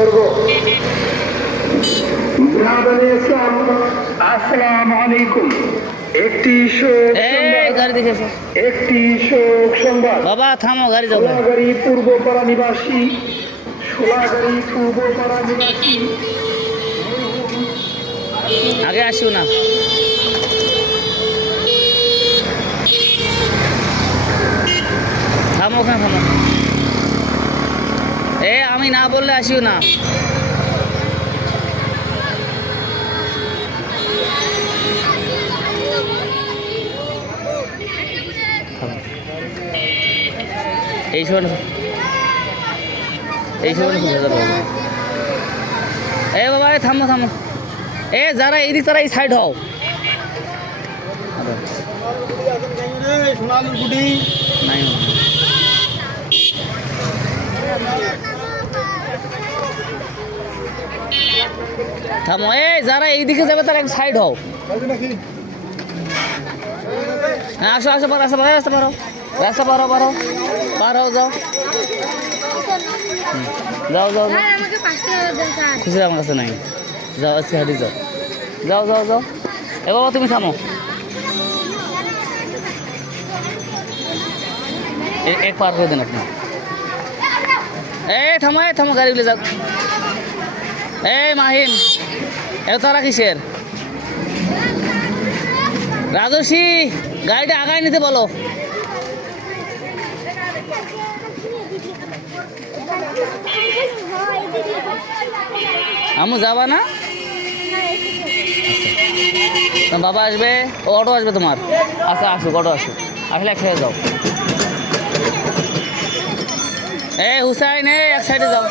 বুজুর্গ ব্রাদার ইসলাম আসসালামু আলাইকুম। একটি শোক সংবাদ বাবা থামো, গাড়ি যাও। সোলাগাড়ি পূর্বপাড়া নিবাসী আগে আসিও না। থামো, ওখানে থামো। আমি না বললে আসিও না। এই সময় বাবা থামো থামো। যারা এইদিক তারা এই সাইড হও। নাই থামো। যারা এইদিকে যাবে তারা এক সাইড হও। হ্যাঁ আসো আসো, রাস্তা পারো, রাস্তা পারো, রাস্তা পারো, পারো পারো, যাও যাও যাও। খুচরা আমার কাছে নাই। যাও আজকে হাঁটি যাও, যাও যাও যাও। বাবা তুমি থামো। এক পার করে দেন আপনি। থামো থামো, গাড়িগুলো যাও। মাহিম তারা কিসের? রাজস্বী গাড়িটা আগায় নিতে বলো। আমু যাবা না? বাবা আসবে, অটো আসবে তোমার। আচ্ছা আসুক, অটো আসুক, আসলে খেয়ে যাও। হুসাইন এক সাইডে যাও।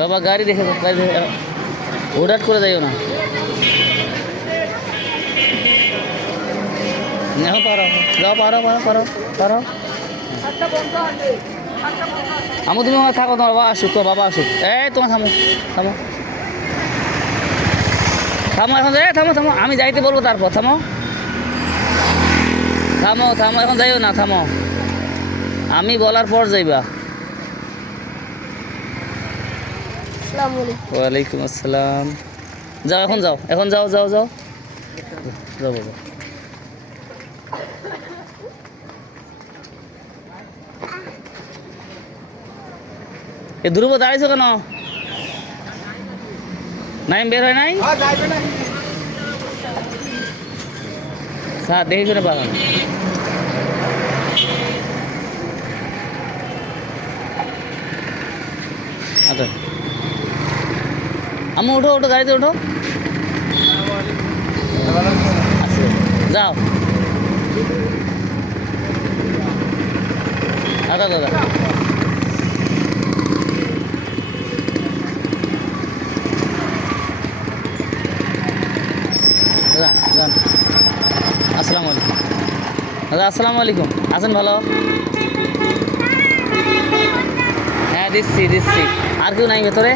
বাবা গাড়ি দেখে হুটহাট করে যাইও না। পারো যাও, পারো পারো পারো পারো। আমি তুমি থাকো, তোমার বাবা আসুক, তোমার বাবা আসুক। তোমার থামো থামো থামো এখন। থামো থামো, আমি যাইতে বলবো তারপর। থামো থামো থামো, এখন যাইও না, থামো। আমি বলার পর যাইবা। ওয়ালাইকুম আসসালাম। যাও এখন, যাও এখন, যাও যাও যাও যাও বাবা। ধ্রুব দাঁড়িয়েছো কেন? নাইম বের হয় নাই? স্যার দেখি শুনে বাগান। আচ্ছা আমি ওঠো, ওঠো গাড়িতে ওঠো। আচ্ছা যাও। আচ্ছা দাদা যান। আসসালামু আলাইকুম দাদা। আসসালামু আলাইকুম। আছেন ভালো? হ্যাঁ দিচ্ছি দিচ্ছি। আর কেউ নাই ভেতরে?